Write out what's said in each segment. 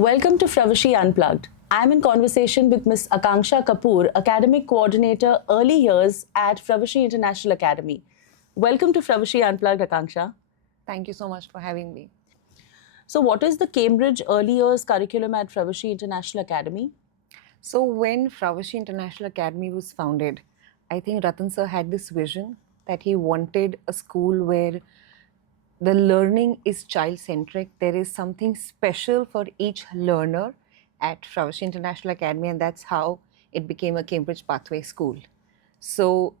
Welcome to Fravashi Unplugged. I am in conversation with Ms. Akanksha Kapoor, Academic Coordinator Early Years at Fravashi International Academy. Welcome to Fravashi Unplugged, Akanksha. Thank you so much for having me. So, what is the Cambridge Early Years curriculum at Fravashi International Academy? So when Fravashi International Academy was founded, I think Ratan sir had this vision that he wanted a school where the learning is child-centric. There is something special for each learner at Fravashi International Academy, and that's how it became a Cambridge Pathway school. So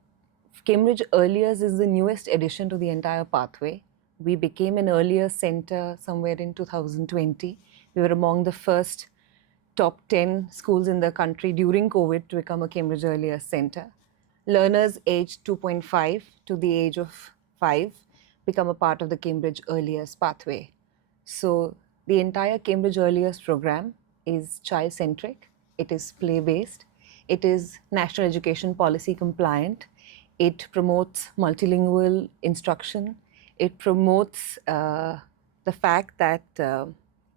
Cambridge Early Years is the newest addition to the entire pathway. We became an Early Years center somewhere in 2020. We were among the first top 10 schools in the country during COVID to become a Cambridge Early Years center. Learners aged 2.5 to the age of 5 become a part of the Cambridge Early Years pathway. So the entire Cambridge Early Years program is child-centric, it is play-based, it is national education policy compliant, it promotes multilingual instruction, it promotes the fact that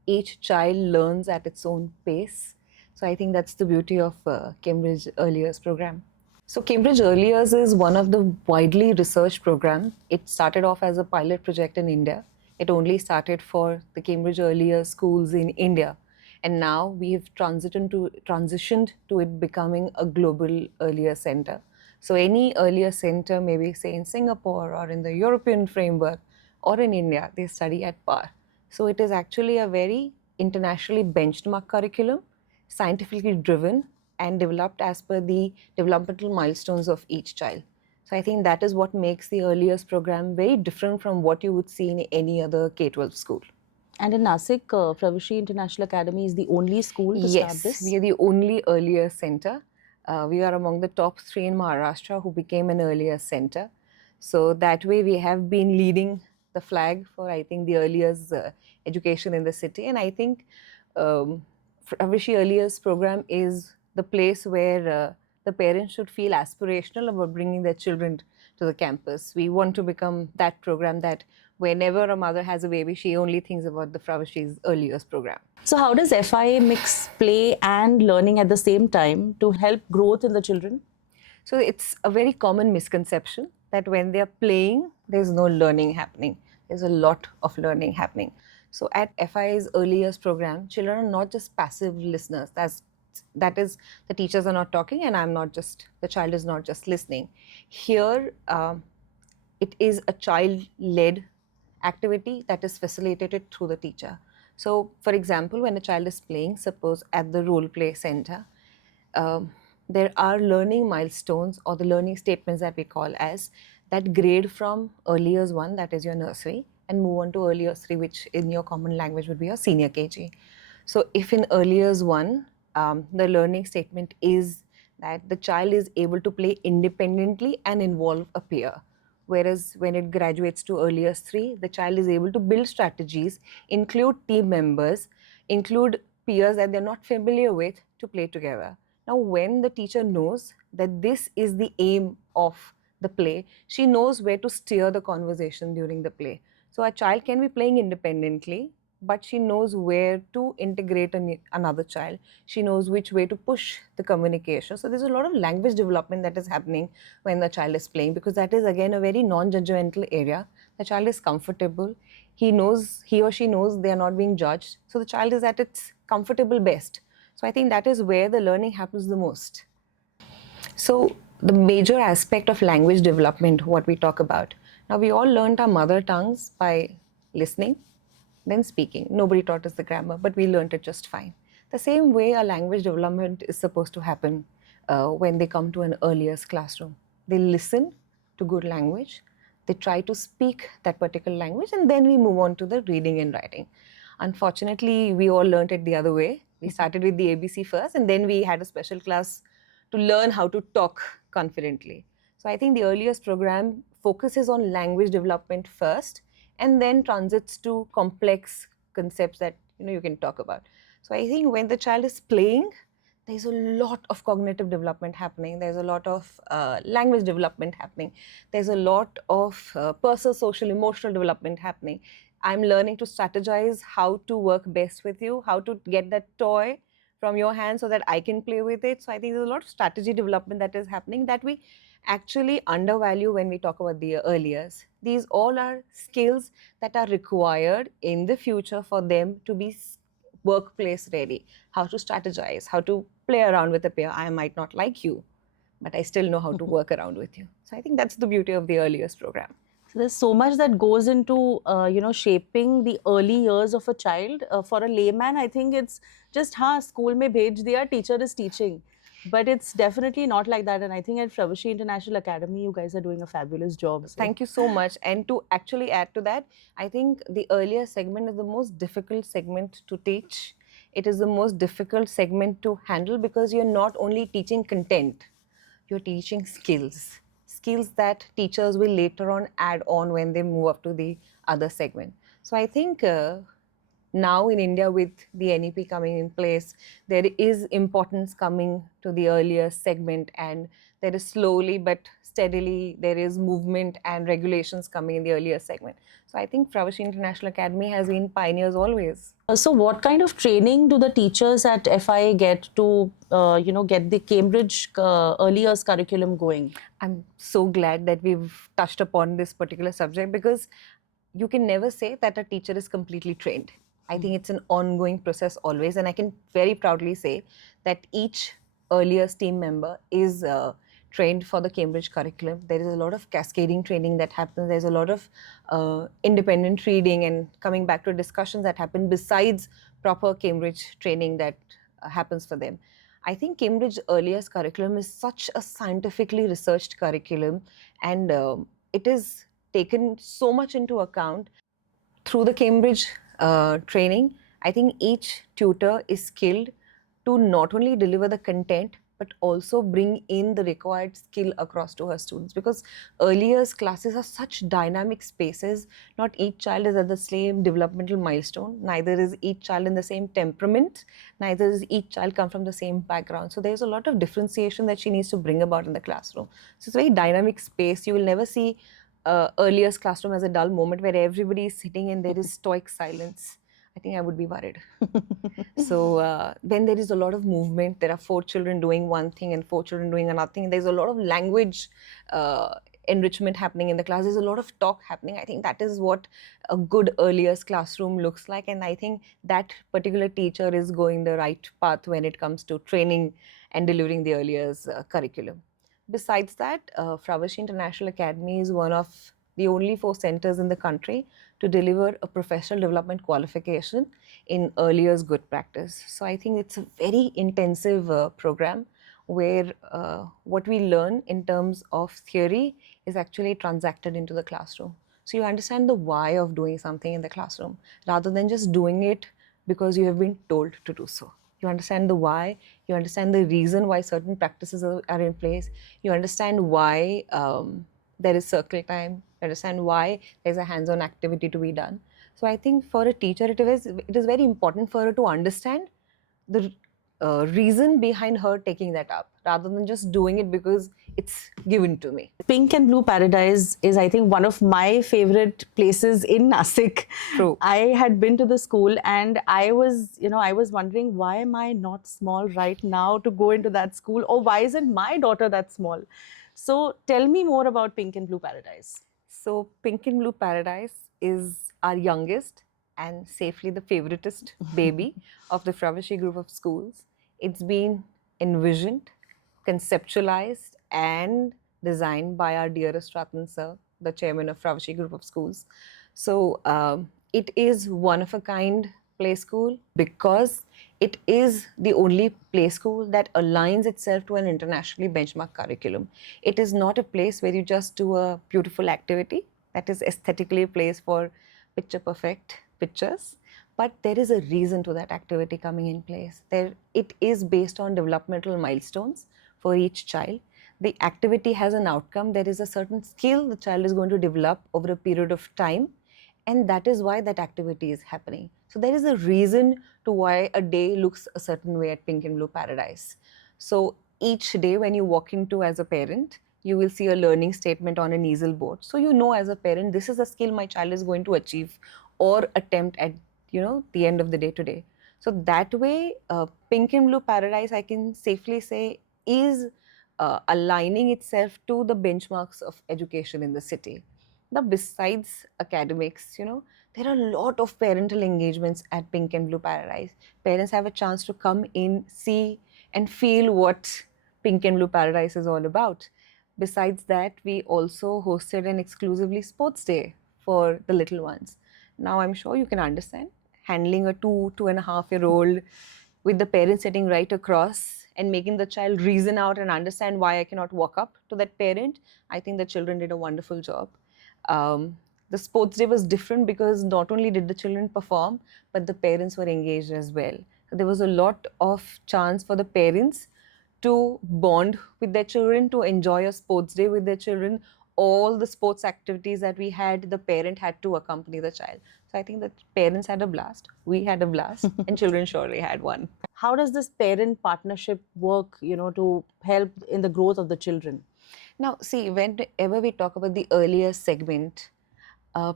each child learns at its own pace. So I think that's the beauty of Cambridge Early Years program. So Cambridge Early Years is one of the widely researched programs. It started off as a pilot project in India. It only started for the Cambridge Early Years schools in India. And now we have transitioned to it becoming a global early years center. So any early years center, maybe say in Singapore or in the European framework or in India, they study at par. So it is actually a very internationally benchmark curriculum, scientifically driven, and developed as per the developmental milestones of each child. So I think that is what makes the Early Years program very different from what you would see in any other K-12 school. And in Nasik, Fravashi International Academy is the only school to start this? Yes, we are the only Early Years center. We are among the top 3 in Maharashtra who became an Early Years center. So that way we have been leading the flag for, I think, the early years education in the city. And I think Fravashi Early Years program is the place where the parents should feel aspirational about bringing their children to the campus. We want to become that program that whenever a mother has a baby, she only thinks about the Fravashi's Early Years program. So, how does FIA mix play and learning at the same time to help growth in the children? So it's a very common misconception that when they're playing, there's no learning happening. There's a lot of learning happening. So at FIA's Early Years program, children are not just passive listeners. That is, the teachers are not talking and the child is not just listening. Here, it is a child-led activity that is facilitated through the teacher. So for example, when a child is playing, suppose at the role play center, there are learning milestones or the learning statements that we call as that grade from Early Years 1, that is your nursery, and move on to Early Years 3, which in your common language would be your senior KG. So if in Early Years 1, the learning statement is that the child is able to play independently and involve a peer. Whereas when it graduates to Early Years 3, the child is able to build strategies, include team members, include peers that they're not familiar with to play together. Now, when the teacher knows that this is the aim of the play, she knows where to steer the conversation during the play. So a child can be playing independently, but she knows where to integrate another child. She knows which way to push the communication. So there's a lot of language development that is happening when the child is playing, because that is again a very non-judgmental area. The child is comfortable. He or she knows they are not being judged. So the child is at its comfortable best. So I think that is where the learning happens the most. So the major aspect of language development, what we talk about. Now we all learned our mother tongues by listening, then speaking. Nobody taught us the grammar, but we learned it just fine. The same way a language development is supposed to happen when they come to an Early Years classroom. They listen to good language, they try to speak that particular language, and then we move on to the reading and writing. Unfortunately, we all learned it the other way. We started with the ABC first, and then we had a special class to learn how to talk confidently. So I think the Early Years program focuses on language development first, and then transits to complex concepts that you can talk about. So I think when the child is playing, there's a lot of cognitive development happening. There's a lot of language development happening. There's a lot of personal, social, emotional development happening. I'm learning to strategize how to work best with you, how to get that toy from your hand so that I can play with it. So I think there's a lot of strategy development that is happening that we actually undervalue when we talk about the early years. These all are skills that are required in the future for them to be workplace ready. How to strategize, how to play around with a peer. I might not like you, but I still know how to work around with you. So I think that's the beauty of the early years program. So there's so much that goes into shaping the early years of a child. For a layman, I think it's just school mein bhej diya, teacher is teaching. But it's definitely not like that. And I think at Fravashi International Academy, you guys are doing a fabulous job. So. Thank you so much. And to actually add to that, I think the earlier segment is the most difficult segment to teach. It is the most difficult segment to handle because you're not only teaching content, you're teaching skills. Skills that teachers will later on add on when they move up to the other segment. So I think now in India with the NEP coming in place, there is importance coming to the earlier segment, and there is slowly but steadily there is movement and regulations coming in the earlier segment. So I think Fravashi International Academy has been pioneers always. So what kind of training do the teachers at FIA get to, get the Cambridge early years curriculum going? I'm so glad that we've touched upon this particular subject because you can never say that a teacher is completely trained. I think it's an ongoing process always, and I can very proudly say that each earlier team member is trained for the Cambridge curriculum. There is a lot of cascading training that happens. There's a lot of independent reading and coming back to discussions that happen besides proper Cambridge training that happens for them. I think Cambridge earliest curriculum is such a scientifically researched curriculum, and it is taken so much into account through the Cambridge training. I think each tutor is skilled to not only deliver the content but also bring in the required skill across to her students, because earlier classes are such dynamic spaces. Not each child is at the same developmental milestone, neither is each child in the same temperament, neither is each child come from the same background. So there's a lot of differentiation that she needs to bring about in the classroom. So it's a very dynamic space. You will never see earliest classroom as a dull moment where everybody is sitting and there is stoic silence. I think I would be worried. So then there is a lot of movement. There are 4 children doing one thing and 4 children doing another thing. There's a lot of language enrichment happening in the class. There's a lot of talk happening. I think that is what a good earliest classroom looks like. And I think that particular teacher is going the right path when it comes to training and delivering the earliest curriculum. Besides that, Fravashi International Academy is one of the only 4 centers in the country to deliver a professional development qualification in early years good practice. So I think it's a very intensive program where what we learn in terms of theory is actually transacted into the classroom. So you understand the why of doing something in the classroom rather than just doing it because you have been told to do so. You understand the why, you understand the reason why certain practices are in place, you understand why there is circle time, you understand why there's a hands-on activity to be done. So I think for a teacher, it is very important for her to understand the reason behind her taking that up rather than just doing it because it's given to me. Pink and Blue Paradise is, I think, one of my favorite places in Nasik. True. I had been to the school and I was wondering, why am I not small right now to go into that school, or why isn't my daughter that small? So tell me more about Pink and Blue Paradise. So Pink and Blue Paradise is our youngest and safely the favoritist baby of the Fravashi group of schools. It's been envisioned, conceptualized and designed by our dearest Ratan sir, the chairman of Fravashi group of schools. So it is one of a kind play school because it is the only play school that aligns itself to an internationally benchmarked curriculum. It is not a place where you just do a beautiful activity that is aesthetically placed for picture perfect pictures, but there is a reason to that activity coming in place. It is based on developmental milestones for each child. The activity has an outcome. There is a certain skill the child is going to develop over a period of time, and that is why that activity is happening. So there is a reason to why a day looks a certain way at Pink and Blue Paradise. So each day when you walk into as a parent, you will see a learning statement on an easel board. So you know as a parent, this is a skill my child is going to achieve or attempt at, the end of the day today. So that way, Pink and Blue Paradise, I can safely say, is aligning itself to the benchmarks of education in the city. Now, besides academics, there are a lot of parental engagements at Pink and Blue Paradise. Parents have a chance to come in, see, and feel what Pink and Blue Paradise is all about. Besides that, we also hosted an exclusively sports day for the little ones. Now, I'm sure you can understand handling a 2.5 year old with the parent sitting right across and making the child reason out and understand why I cannot walk up to that parent. I think the children did a wonderful job. The sports day was different because not only did the children perform, but the parents were engaged as well. So there was a lot of chance for the parents to bond with their children, to enjoy a sports day with their children. All the sports activities that we had, the parent had to accompany the child. So I think that parents had a blast, we had a blast, and children surely had one. How does this parent partnership work, to help in the growth of the children? Now, see, whenever we talk about the earlier segment,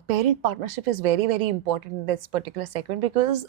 parent partnership is very, very important in this particular segment because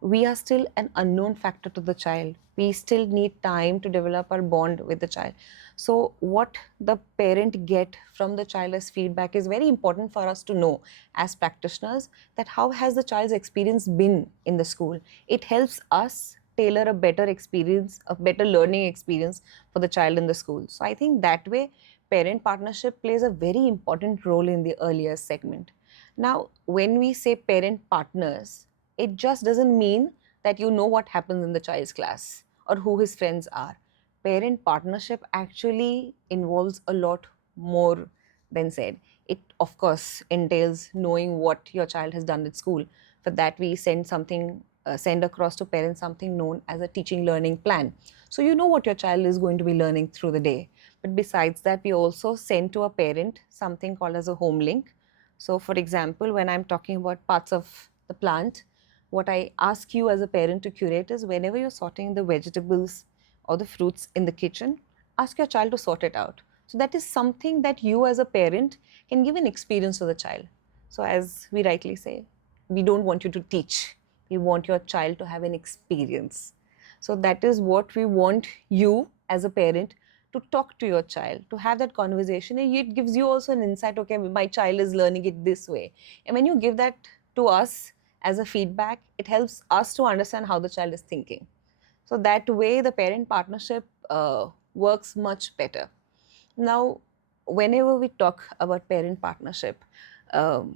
we are still an unknown factor to the child. We still need time to develop our bond with the child. So what the parent get from the child as feedback is very important for us to know as practitioners, that how has the child's experience been in the school. It helps us tailor a better experience, a better learning experience for the child in the school. So I think that way, parent partnership plays a very important role in the earlier segment. Now, when we say parent partners, it just doesn't mean that you know what happens in the child's class or who his friends are. Parent partnership actually involves a lot more than said. It, of course, entails knowing what your child has done at school. For that, we send across to parents something known as a teaching learning plan. So you know what your child is going to be learning through the day. But besides that, we also send to a parent something called as a home link. So for example, when I'm talking about parts of the plant, what I ask you as a parent to curate is, whenever you're sorting the vegetables or the fruits in the kitchen, ask your child to sort it out. So that is something that you as a parent can give an experience to the child. So as we rightly say, we don't want you to teach. We want your child to have an experience. So that is what we want you as a parent to talk to your child, to have that conversation. And it gives you also an insight, okay, my child is learning it this way. And when you give that to us as a feedback, it helps us to understand how the child is thinking. So that way, the parent partnership works much better. Now, whenever we talk about parent partnership,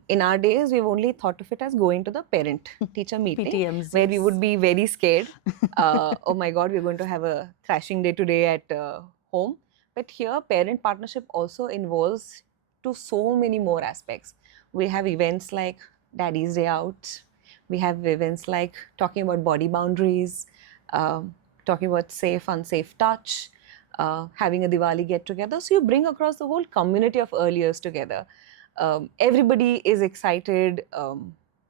in our days, we've only thought of it as going to the parent-teacher meeting, PTMs, where we yes. would be very scared. Oh my God, we're going to have a thrashing day today at home. But here, parent partnership also involves to so many more aspects. We have events like Daddy's Day Out. We have events like talking about body boundaries, talking about safe, unsafe touch, having a Diwali get together. So you bring across the whole community of early years together. Everybody is excited,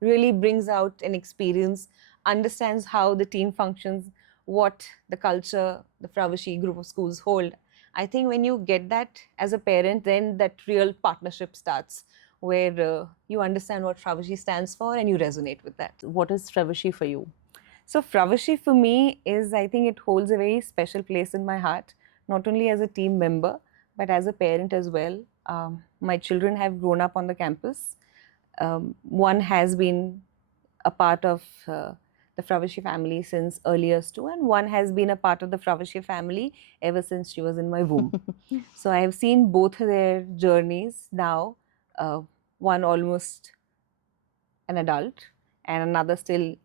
really brings out an experience, understands how the team functions, what the culture the Fravashi group of schools hold. I think when you get that as a parent, then that real partnership starts, where you understand what Fravashi stands for and you resonate with that. What is Fravashi for you? So Fravashi for me is, I think it holds a very special place in my heart, not only as a team member, but as a parent as well. My children have grown up on the campus. One has been a part of the Fravashi family since early years too, and one has been a part of the Fravashi family ever since she was in my womb. So I have seen both their journeys now, one almost an adult and another still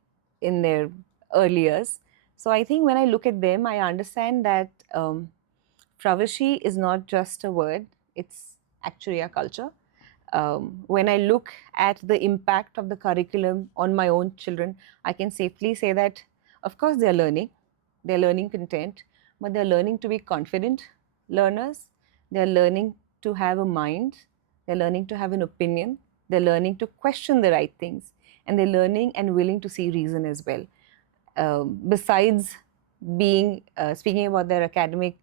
in their early years. So I think when I look at them, I understand that Fravashi is not just a word, it's actually a culture. When I look at the impact of the curriculum on my own children, I can safely say that, of course, they're learning content, but they're learning to be confident learners, they're learning to have a mind, they're learning to have an opinion, they're learning to question the right things, and they're learning and willing to see reason as well. Besides being speaking about their academic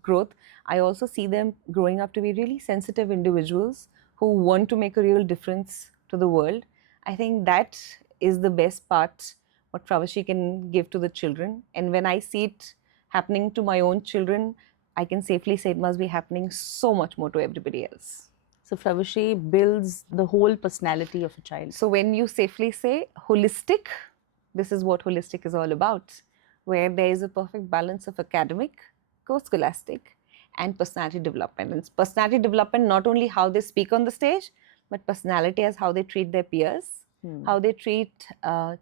growth, I also see them growing up to be really sensitive individuals who want to make a real difference to the world. I think that is the best part what Fravashi can give to the children. And when I see it happening to my own children, I can safely say it must be happening so much more to everybody else. So Fravashi builds the whole personality of a child. So when you safely say holistic, this is what holistic is all about, where there is a perfect balance of academic, co-scholastic, and personality development. And personality development, not only how they speak on the stage, but personality as how they treat their peers, how they treat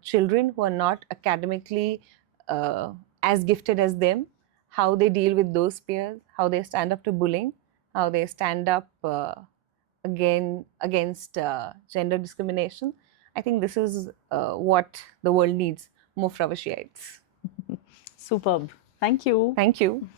children who are not academically as gifted as them, how they deal with those peers, how they stand up to bullying, how they stand up against gender discrimination. I think this is what the world needs, more Fravashiites. Superb. Thank you. Thank you.